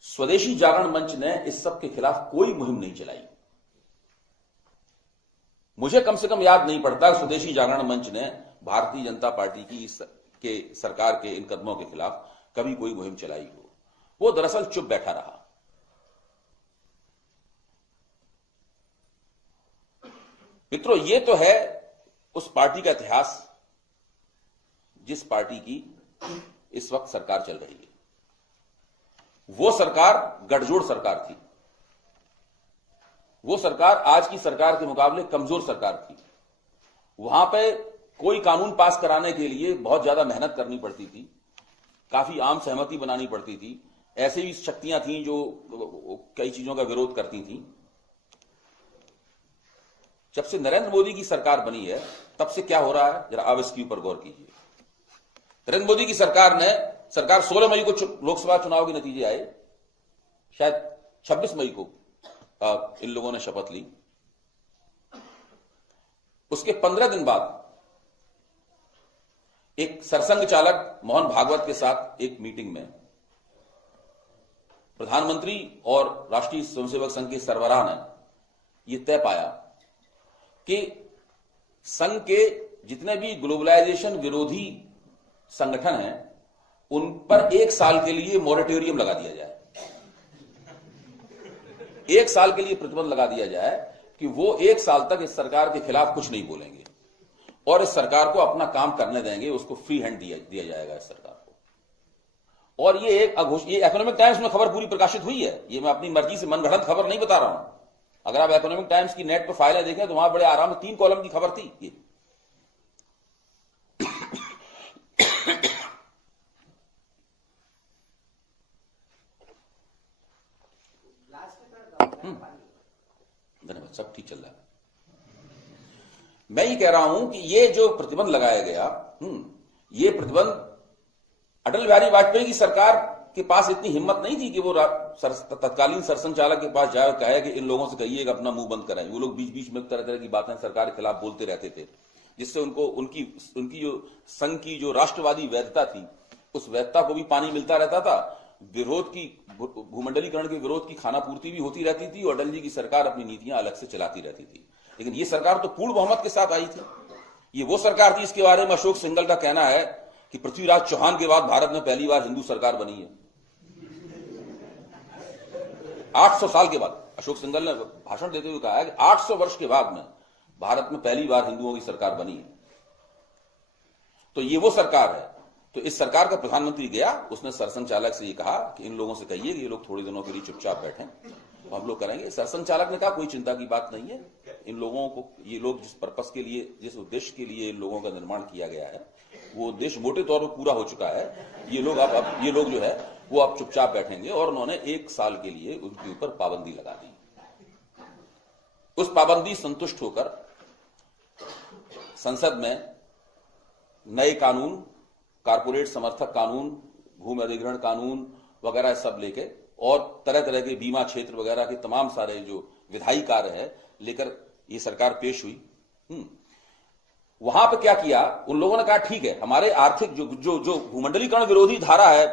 स्वदेशी जागरण मंच ने इस सब के खिलाफ कोई मुहिम नहीं चलाई। मुझे कम से कम याद नहीं पड़ता स्वदेशी जागरण मंच ने भारतीय जनता पार्टी की सरकार के इन कदमों के खिलाफ कभी कोई मुहिम चलाई हो। वो दरअसल चुप बैठा रहा। मित्रों, ये तो है उस पार्टी का इतिहास जिस पार्टी की इस वक्त सरकार चल रही है। वो सरकार गठजोड़ सरकार थी। वो सरकार आज की सरकार के मुकाबले कमजोर सरकार थी। वहां पे कोई कानून पास कराने के लिए बहुत ज्यादा मेहनत करनी पड़ती थी, काफी आम सहमति बनानी पड़ती थी। ऐसे भी शक्तियां थीं जो कई चीजों का विरोध करती थीं। जब से नरेंद्र मोदी की सरकार बनी है तब से क्या हो रहा है, जरा आप इसके ऊपर गौर कीजिए। नरेंद्र मोदी की सरकार 16 मई को लोकसभा चुनाव के नतीजे आए, शायद 26 मई को इन लोगों ने शपथ ली। उसके 15 दिन बाद एक सरसंघ चालक मोहन भागवत के साथ एक मीटिंग में प्रधानमंत्री और राष्ट्रीय स्वयंसेवक संघ के सरबराह ने यह तय पाया कि संघ के जितने भी ग्लोबलाइजेशन विरोधी संगठन हैं उन पर 1 साल के लिए मॉरेटोरियम लगा दिया जाए। 1 साल के लिए प्रतिबंध लगा दिया जाए कि वो 1 साल तक इस सरकार के खिलाफ कुछ नहीं बोलेंगे और इस सरकार को अपना काम करने देंगे, उसको फ्री हैंड दिया जाएगा इस सरकार को। और ये इकोनॉमिक टाइम्स में खबर पूरी प्रकाशित हुई है। ये मैं अपनी मर्जी से मनगढ़ंत खबर नहीं बता रहा हूं। अगर आप इकोनॉमिक टाइम्स की नेट पर फाइलें देखें तो वहां बड़े आराम से 3 कॉलम की खबर थी ये। धन्यवाद, सब ठीक चल रहा है। मैं ये कह रहा हूं कि ये जो प्रतिबंध लगाया गया, ये प्रतिबंध अटल बिहारी वाजपेयी की सरकार के पास इतनी हिम्मत नहीं थी कि वो तत्कालीन सरसंघ चालक के पास जाए और कहे कि इन लोगों से कहिए कि अपना मुंह बंद कराएं। वो लोग बीच बीच में तरह तरह की बातें सरकार के खिलाफ बोलते रहते थे, जिससे उनकी जो संघ की जो राष्ट्रवादी वैधता थी उस वैधता को भी पानी मिलता रहता था। विरोध की भूमंडलीकरण के विरोध की खानापूर्ति भी होती रहती थी और अटल जी की सरकार अपनी नीतियां अलग से चलाती रहती थी। लेकिन ये सरकार तो पूर्ण बहुमत के साथ आई थी। ये वो सरकार थी, इसके बारे में अशोक सिंघल का कहना है कि पृथ्वीराज चौहान के बाद भारत में पहली बार हिंदू सरकार बनी है। 800 साल के बाद अशोक सिंघल ने भाषण देते हुए कहा है कि 800 वर्ष के बाद में भारत में पहली बार हिंदुओं की सरकार बनी है। तो ये वो सरकार है। तो इस सरकार का प्रधानमंत्री गया, उसने सरसंघ चालक से ये कहा कि इन लोगों से कहिए कि ये लोग थोड़े दिनों के लिए चुपचाप बैठें, तो हम लोग करेंगे। सरसंघ चालक ने कहा कोई चिंता की बात नहीं है, इन लोगों को, ये लोग जिस पर्पस के लिए, जिस उद्देश्य के लिए इन लोगों का निर्माण किया गया है वो उद्देश्य मोटे तौर पर पूरा हो चुका है। ये लोग जो है वो अब चुपचाप बैठेंगे। और उन्होंने 1 साल के लिए उनके ऊपर पाबंदी लगा दी। उस पाबंदी संतुष्ट होकर संसद में नए कानून, कारपोरेट समर्थक कानून, भूमि अधिग्रहण कानून वगैरह सब लेके और तरह तरह के बीमा क्षेत्र वगैरह के तमाम सारे जो विधायी कार्य है लेकर ये सरकार पेश हुई। वहां पे क्या किया, उन लोगों ने कहा ठीक है, हमारे आर्थिक जो भूमंडलीकरण विरोधी धारा है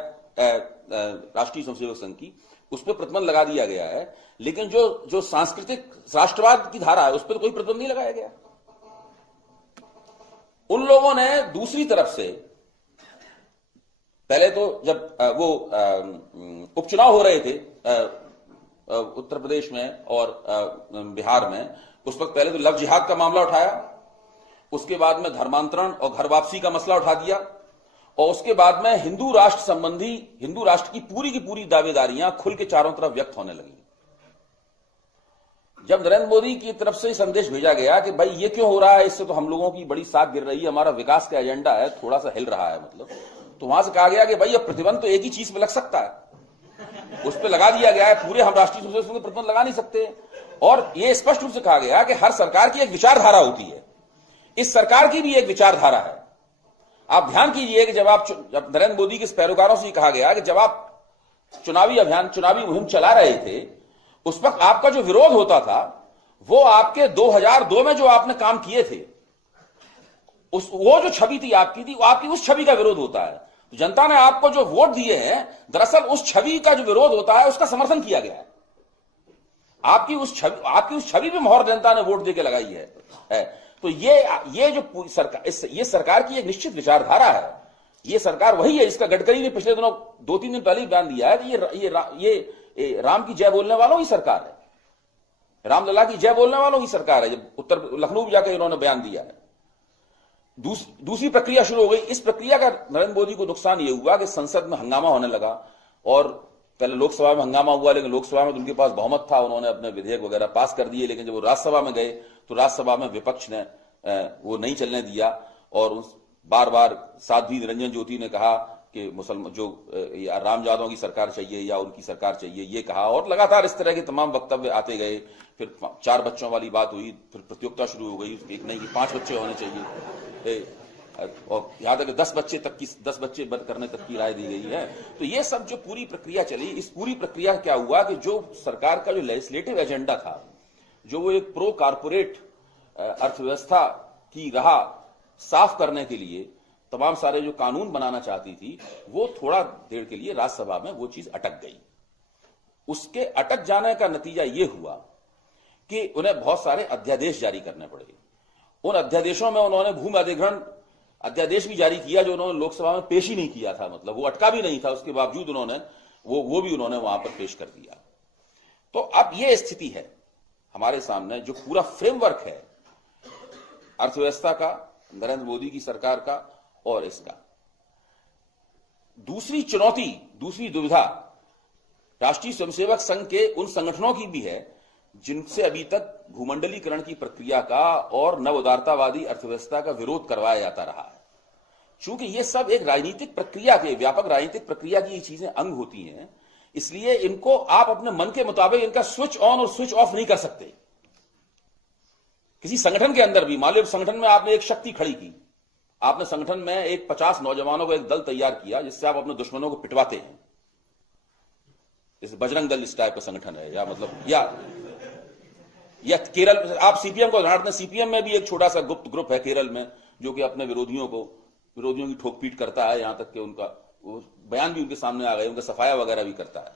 राष्ट्रीय स्वयंसेवक संघ की, उस पर प्रतिबंध लगा दिया गया है, लेकिन जो सांस्कृतिक राष्ट्रवाद की धारा है उस पर तो कोई प्रतिबंध नहीं लगाया गया। उन लोगों ने दूसरी तरफ से पहले तो जब वो उपचुनाव हो रहे थे उत्तर प्रदेश में और बिहार में, उस वक्त पहले तो लव जिहाद का मामला उठाया, उसके बाद में धर्मांतरण और घर वापसी का मसला उठा दिया, और उसके बाद में हिंदू राष्ट्र की पूरी दावेदारियां खुल के चारों तरफ व्यक्त होने लगी। जब नरेंद्र मोदी की तरफ से संदेश भेजा गया कि भाई ये क्यों हो रहा है, इससे तो हम लोगों की बड़ी साख गिर रही है, हमारा विकास का एजेंडा है थोड़ा सा हिल रहा है, मतलब, तो वहां से कहा गया कि भाई अब प्रतिबंध तो एक ही चीज पे लग सकता है, उस पर लगा दिया गया है, पूरे हम राष्ट्रीय स्वयंसेवक संघ प्रतिबंध लगा नहीं सकते। और यह स्पष्ट रूप से कहा गया कि हर सरकार की एक विचारधारा होती है, इस सरकार की भी एक विचारधारा है। आप ध्यान कीजिए कि जब नरेंद्र मोदी के पैरोकारों से कहा गया कि जब आप चुनावी मुहिम चला रहे थे, उस वक्त आपका जो विरोध होता था वो आपके 2002 में जो आपने काम किए थे, वो जो छवि थी आपकी वो आपकी उस छवि का विरोध होता है। तो जनता ने आपको जो वोट दिए हैं, दरअसल उस छवि का जो विरोध होता है उसका समर्थन किया गया है। आपकी उस छवि पे मोहर जनता ने वोट देके लगाई है। तो ये जो सरकार की एक निश्चित विचारधारा है। ये सरकार वही है जिसका गडकरी ने पिछले दिनों 2-3 दिन पहले बयान दिया है कि ये राम की जय बोलने वालों की सरकार है। रामलला की जय बोलने वालों की सरकार है। जब उत्तर लखनऊ जाकर इन्होंने बयान दिया है। दूसरी प्रक्रिया शुरू हो गई। इस प्रक्रिया का नरेंद्र मोदी को नुकसान यह हुआ कि संसद में हंगामा होने लगा, और पहले लोकसभा में हंगामा हुआ, लेकिन लोकसभा में तो उनके पास बहुमत था, उन्होंने अपने विधेयक वगैरह पास कर दिए। लेकिन जब वो राज्यसभा में गए तो राज्यसभा में विपक्ष ने वो नहीं चलने दिया, और बार बार साध्वी निरंजन ज्योति ने कहा कि मुसलमान जो राम यादव की सरकार चाहिए या उनकी सरकार चाहिए, ये कहा, और लगातार इस तरह के तमाम वक्तव्य आते गए। फिर 4 बच्चों वाली बात हुई, फिर प्रतियोगिता शुरू हो गई, एक नहीं कि 5 बच्चे होने चाहिए, और यहां तक 10 बच्चे करने तक की राय दी गई है। तो ये सब जो पूरी प्रक्रिया चली, इस पूरी प्रक्रिया क्या हुआ कि जो सरकार का जो लेजिस्लेटिव एजेंडा था, जो वो एक प्रो कारपोरेट अर्थव्यवस्था की राह साफ करने के लिए तमाम सारे जो कानून बनाना चाहती थी, वो थोड़ा देर के लिए राज्यसभा में वो चीज अटक गई। उसके अटक जाने का नतीजा ये हुआ कि उन्हें बहुत सारे अध्यादेश जारी करने पड़े। उन अध्यादेशों में उन्होंने भूमि अधिग्रहण अध्यादेश भी जारी किया, जो उन्होंने लोकसभा में पेश ही नहीं किया था, मतलब वो अटका भी नहीं था, उसके बावजूद उन्होंने वो भी उन्होंने वहां पर पेश कर दिया। तो अब ये स्थिति है हमारे सामने, जो पूरा फ्रेमवर्क है अर्थव्यवस्था का, नरेंद्र मोदी की सरकार का और इसका। दूसरी चुनौती, दूसरी दुविधा राष्ट्रीय स्वयंसेवक संघ के उन संगठनों की भी है जिनसे अभी तक भूमंडलीकरण की प्रक्रिया का और नव उदारतावादी अर्थव्यवस्था का विरोध करवाया जाता रहा है। चूंकि ये सब एक राजनीतिक प्रक्रिया के, व्यापक राजनीतिक प्रक्रिया की ये चीजें अंग होती हैं, इसलिए इनको आप अपने मन के मुताबिक इनका स्विच ऑन और स्विच ऑफ नहीं कर सकते। किसी संगठन के अंदर भी, मान लो संगठन में आपने एक शक्ति खड़ी की, आपने संगठन में एक 50 नौजवानों का एक दल तैयार किया जिससे आप अपने दुश्मनों को पिटवाते हैं। जैसे बजरंग दल इस टाइप का संगठन है, या मतलब या केरल, आप सीपीएम को उदाहरण दें, सीपीएम में भी एक छोटा सा गुप्त ग्रुप है केरल में, जो कि अपने विरोधियों की ठोक-पीट करता है, यहां तक कि उनका बयान भी उनके सामने आ गए, उनका सफाया वगैरह भी करता है।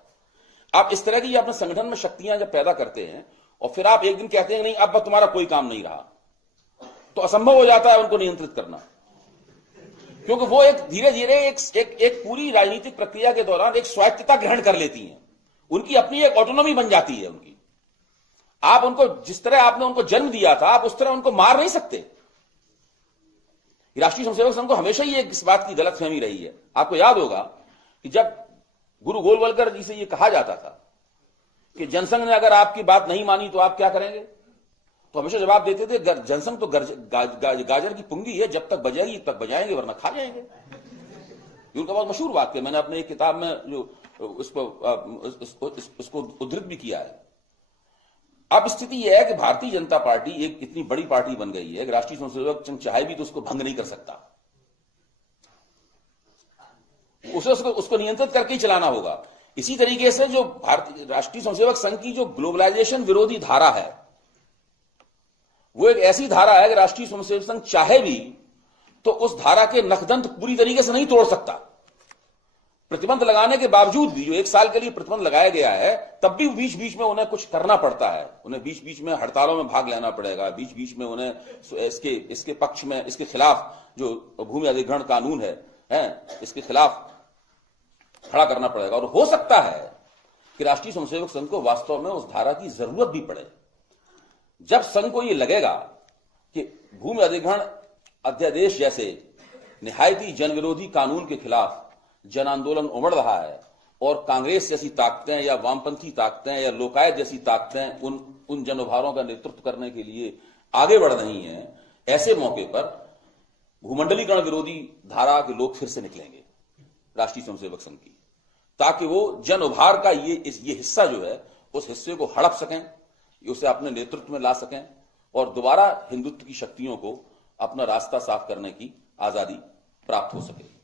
आप इस तरह की अपने संगठन में शक्तियां जब पैदा करते हैं और फिर आप एक दिन कहते हैं नहीं अब तुम्हारा कोई काम नहीं रहा, तो असंभव हो जाता है उनको नियंत्रित करना, क्योंकि वो एक धीरे धीरे एक पूरी राजनीतिक प्रक्रिया के दौरान एक स्वायत्तता ग्रहण कर लेती हैं, उनकी अपनी एक ऑटोनॉमी बन जाती है उनकी। आप उनको जिस तरह आपने उनको जन्म दिया था, आप उस तरह उनको मार नहीं सकते। राष्ट्रीय स्वयंसेवक संघ को हमेशा ही इस बात की गलतफहमी रही है। आपको याद होगा कि जब गुरु गोलवलकर जी से यह कहा जाता था कि जनसंघ ने अगर आपकी बात नहीं मानी तो आप क्या करेंगे, तो हमेशा जवाब देते थे जनसंघ तो गाजर की पुंगी है, जब तक बजाएगी तब बजाएंगे वरना खा जाएंगे। उनका बहुत मशहूर वाक्य, मैंने अपने एक किताब में जो उसको उद्धृत भी किया है। अब स्थिति यह है कि भारतीय जनता पार्टी एक इतनी बड़ी पार्टी बन गई है कि राष्ट्रीय स्वयंसेवक संघ चाहे भी तो उसको भंग नहीं कर सकता, उसको नियंत्रित करके ही चलाना होगा। इसी तरीके से जो भारतीय राष्ट्रीय स्वयंसेवक संघ की जो ग्लोबलाइजेशन विरोधी धारा है, वो एक ऐसी धारा है कि राष्ट्रीय स्वयंसेवक संघ चाहे भी तो उस धारा के नखदंत पूरी तरीके से नहीं तोड़ सकता। प्रतिबंध लगाने के बावजूद भी, जो 1 साल के लिए प्रतिबंध लगाया गया है, तब भी बीच बीच में उन्हें कुछ करना पड़ता है, उन्हें बीच बीच में हड़तालों में भाग लेना पड़ेगा, बीच बीच में उन्हें इसके पक्ष में, इसके खिलाफ जो भूमि अधिग्रहण कानून है इसके खिलाफ खड़ा करना पड़ेगा। और हो सकता है कि राष्ट्रीय स्वयंसेवक संघ को वास्तव में उस धारा की जरूरत भी पड़े। जब संघ को यह लगेगा कि भूमि अधिग्रहण अध्यादेश जैसे निहायती जनविरोधी कानून के खिलाफ जन आंदोलन उमड़ रहा है और कांग्रेस जैसी ताकतें या वामपंथी ताकतें या लोकायत जैसी ताकतें उन जन उभारों का नेतृत्व करने के लिए आगे बढ़ रही हैं, ऐसे मौके पर भूमंडलीकरण विरोधी धारा के लोग फिर से निकलेंगे राष्ट्रीय स्वयंसेवक संघ की, ताकि वो जन उभार का ये हिस्सा जो है, उस हिस्से को हड़प सकें, उसे अपने नेतृत्व में ला सकें और दोबारा हिंदुत्व की शक्तियों को अपना रास्ता साफ करने की आजादी प्राप्त हो सके।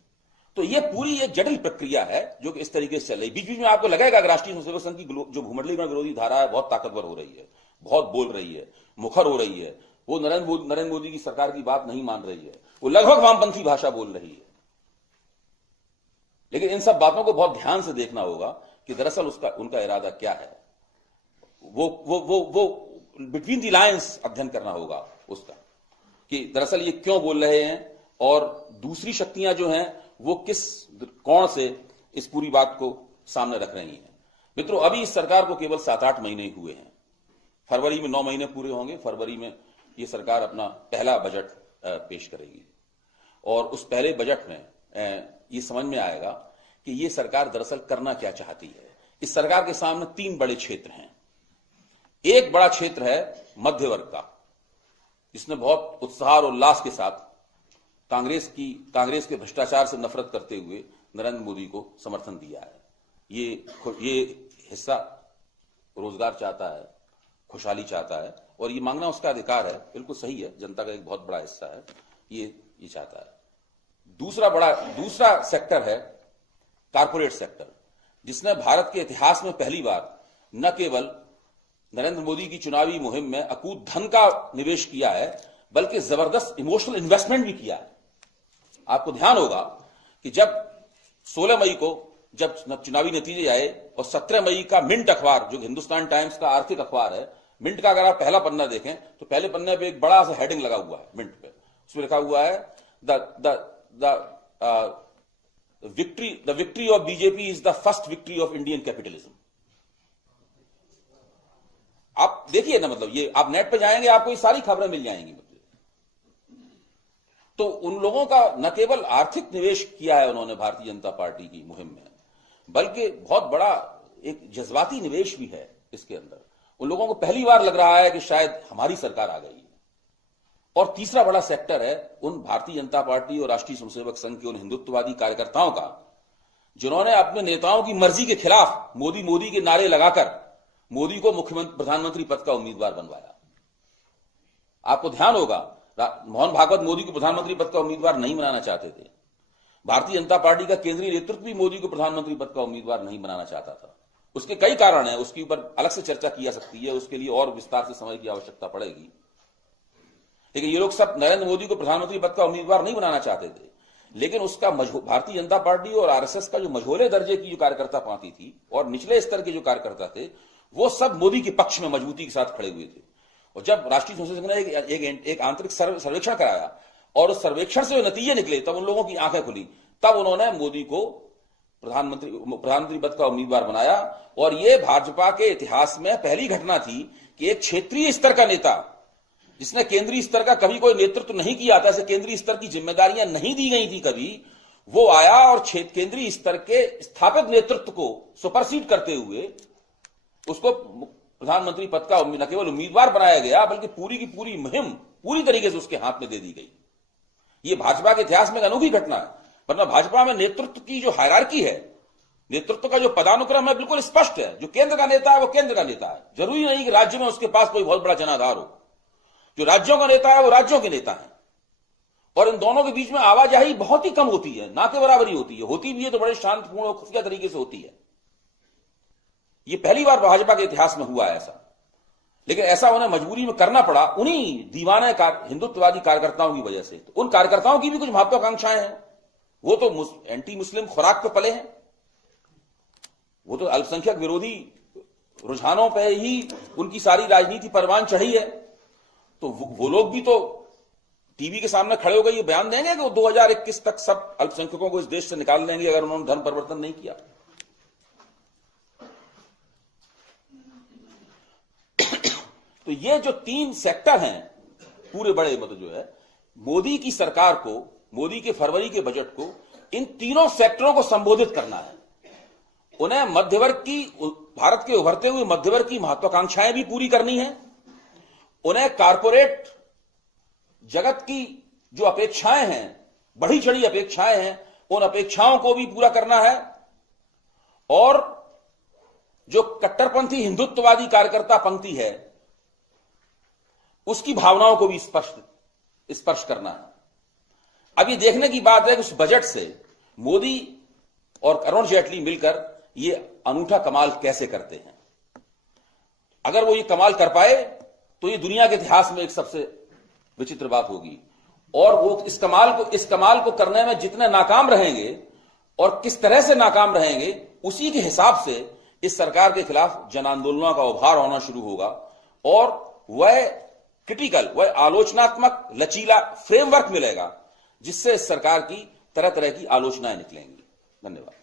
तो यह पूरी एक जटिल प्रक्रिया है जो कि इस तरीके से चल रही। बीच बीच में आपको लगेगा कि राष्ट्रीय स्वयंसेवक संघ की जो भूमंडलीकरण विरोधी धारा है बहुत ताकतवर हो रही है, बहुत बोल रही है, मुखर हो रही है, वो नरेंद्र मोदी की सरकार की बात नहीं मान रही है, वो लगभग वामपंथी भाषा बोल रही है। लेकिन इन सब बातों को बहुत ध्यान से देखना होगा कि दरअसल उनका इरादा क्या है। वो बिटवीन द लाइन्स अध्ययन करना होगा उसका, कि दरअसल ये क्यों बोल रहे हैं और दूसरी शक्तियां जो हैं वो किस कोण से इस पूरी बात को सामने रख रही हैं। मित्रों, अभी इस सरकार को केवल 7-8 महीने हुए हैं। फरवरी में 9 महीने पूरे होंगे, फरवरी में ये सरकार अपना पहला बजट पेश करेगी और उस पहले बजट में ये समझ में आएगा कि ये सरकार दरअसल करना क्या चाहती है। इस सरकार के सामने 3 बड़े क्षेत्र हैं। एक बड़ा क्षेत्र है मध्य वर्ग का, जिसने बहुत उत्साह और उल्लास के साथ कांग्रेस के भ्रष्टाचार से नफरत करते हुए नरेंद्र मोदी को समर्थन दिया है। ये हिस्सा रोजगार चाहता है, खुशहाली चाहता है और ये मांगना उसका अधिकार है, बिल्कुल सही है, जनता का एक बहुत बड़ा हिस्सा है, ये चाहता है। दूसरा सेक्टर है कारपोरेट सेक्टर, जिसने भारत के इतिहास में पहली बार न केवल नरेंद्र मोदी की चुनावी मुहिम में अकूत धन का निवेश किया है, बल्कि जबरदस्त इमोशनल इन्वेस्टमेंट भी किया है। आपको ध्यान होगा कि जब 16 मई को जब चुनावी नतीजे आए और 17 मई का मिंट अखबार, जो हिंदुस्तान टाइम्स का आर्थिक अखबार है, मिंट का अगर आप पहला पन्ना देखें तो पहले पन्ने पे एक बड़ा सा हेडिंग लगा हुआ है मिंट पे, उसमें लिखा हुआ है the victory of BJP is the first victory of Indian capitalism. आप देखिए ना, मतलब ये आप नेट पे जाएंगे आपको ये सारी खबरें मिल जाएंगी। तो उन लोगों का न केवल आर्थिक निवेश किया है उन्होंने भारतीय जनता पार्टी की मुहिम में, बल्कि बहुत बड़ा एक जज्बाती निवेश भी है इसके अंदर। उन लोगों को पहली बार लग रहा है कि शायद हमारी सरकार आ गई है। और तीसरा बड़ा सेक्टर है उन भारतीय जनता पार्टी और राष्ट्रीय स्वयंसेवक संघ के उन हिंदुत्ववादी कार्यकर्ताओं का, जिन्होंने अपने नेताओं की मर्जी के खिलाफ मोदी के नारे लगाकर मोदी को प्रधानमंत्री पद का उम्मीदवार बनवाया। आपको ध्यान होगा मोहन भागवत मोदी को प्रधानमंत्री पद का उम्मीदवार नहीं बनाना चाहते थे। भारतीय जनता पार्टी का केंद्रीय नेतृत्व भी मोदी को प्रधानमंत्री पद का उम्मीदवार नहीं बनाना चाहता था। उसके कई कारण हैं, उसके ऊपर अलग से चर्चा की जा सकती है, उसके लिए और विस्तार से समय की आवश्यकता पड़ेगी। लेकिन ये लोग सब नरेंद्र मोदी को प्रधानमंत्री पद का उम्मीदवार नहीं बनाना चाहते थे, लेकिन उसका भारतीय जनता पार्टी और आरएसएस का जो मझोले दर्जे की जो कार्यकर्ता पार्टी थी और निचले स्तर के जो कार्यकर्ता थे, वो सब मोदी के पक्ष में मजबूती के साथ खड़े हुए थे। और जब राष्ट्रीय स्वयंसेवक संघ ने एक आंतरिक सर्वेक्षण कराया और उस सर्वेक्षण से जो नतीजे निकले, तब उन लोगों की आंखें खुली, तब उन्होंने मोदी को प्रधानमंत्री पद का उम्मीदवार बनाया। और यह भाजपा के इतिहास में पहली घटना थी कि एक क्षेत्रीय स्तर का नेता, जिसने केंद्रीय स्तर का कभी कोई नेतृत्व नहीं किया था, ऐसे केंद्रीय स्तर की जिम्मेदारियां नहीं दी गई थी कभी, वो आया और केंद्रीय स्तर के स्थापित नेतृत्व को सुपरसीड करते हुए उसको प्रधानमंत्री पद का न केवल उम्मीदवार बनाया गया, बल्कि पूरी की पूरी मुहिम पूरी तरीके से उसके हाथ में दे दी गई। यह भाजपा के इतिहास में एक अनोखी घटना है। वरना भाजपा में नेतृत्व की जो हायरार्की है, नेतृत्व का जो पदानुक्रम है, बिल्कुल स्पष्ट है। जो केंद्र का नेता है वो केंद्र का नेता है, जरूरी नहीं कि राज्य में उसके पास कोई बहुत बड़ा जनाधार हो। जो राज्यों का नेता है वो राज्यों के नेता है, और इन दोनों के बीच में आवाजाही बहुत ही कम होती है, ना के बराबरी होती है। होती भी है तो बड़े शांतिपूर्ण और खुफिया तरीके से होती है। यह पहली बार भाजपा के इतिहास में हुआ है ऐसा, लेकिन ऐसा उन्हें मजबूरी में करना पड़ा उन्हीं दीवाने हिंदुत्ववादी कार्यकर्ताओं की वजह से। तो उन कार्यकर्ताओं की भी कुछ महत्वाकांक्षाएं हैं। वो तो एंटी मुस्लिम खुराक पे पले हैं, वो तो अल्पसंख्यक विरोधी रुझानों पे ही उनकी सारी राजनीति परवान चढ़ी है। तो वो लोग भी तो टीवी के सामने खड़े होकर ये बयान देंगे कि वो 2021 तक सब अल्पसंख्यकों को इस देश से निकाल देंगे अगर उन्होंने धर्म परिवर्तन नहीं किया। तो ये जो 3 सेक्टर हैं पूरे बड़े, मतलब जो है मोदी की सरकार को, मोदी के फरवरी के बजट को इन तीनों सेक्टरों को संबोधित करना है। उन्हें मध्यवर्ग की, भारत के उभरते हुए मध्यवर्ग की महत्वाकांक्षाएं भी पूरी करनी है। उन्हें कारपोरेट जगत की जो अपेक्षाएं हैं, बढ़ी चढ़ी अपेक्षाएं हैं, उन अपेक्षाओं को भी पूरा करना है। और जो कट्टरपंथी हिंदुत्ववादी कार्यकर्ता पंक्ति है, उसकी भावनाओं को भी स्पर्श करना है। अब ये देखने की बात है कि उस बजट से मोदी और अरुण जेटली मिलकर ये अनूठा कमाल कैसे करते हैं। अगर वो ये कमाल कर पाए तो ये दुनिया के इतिहास में एक सबसे विचित्र बात होगी। और वो इस कमाल को करने में जितने नाकाम रहेंगे और किस तरह से नाकाम रहेंगे, उसी के हिसाब से इस सरकार के खिलाफ जन आंदोलनों का उभार होना शुरू होगा। और वह क्रिटिकल, वह आलोचनात्मक लचीला फ्रेमवर्क मिलेगा जिससे इस सरकार की तरह तरह की आलोचनाएं निकलेंगी। धन्यवाद।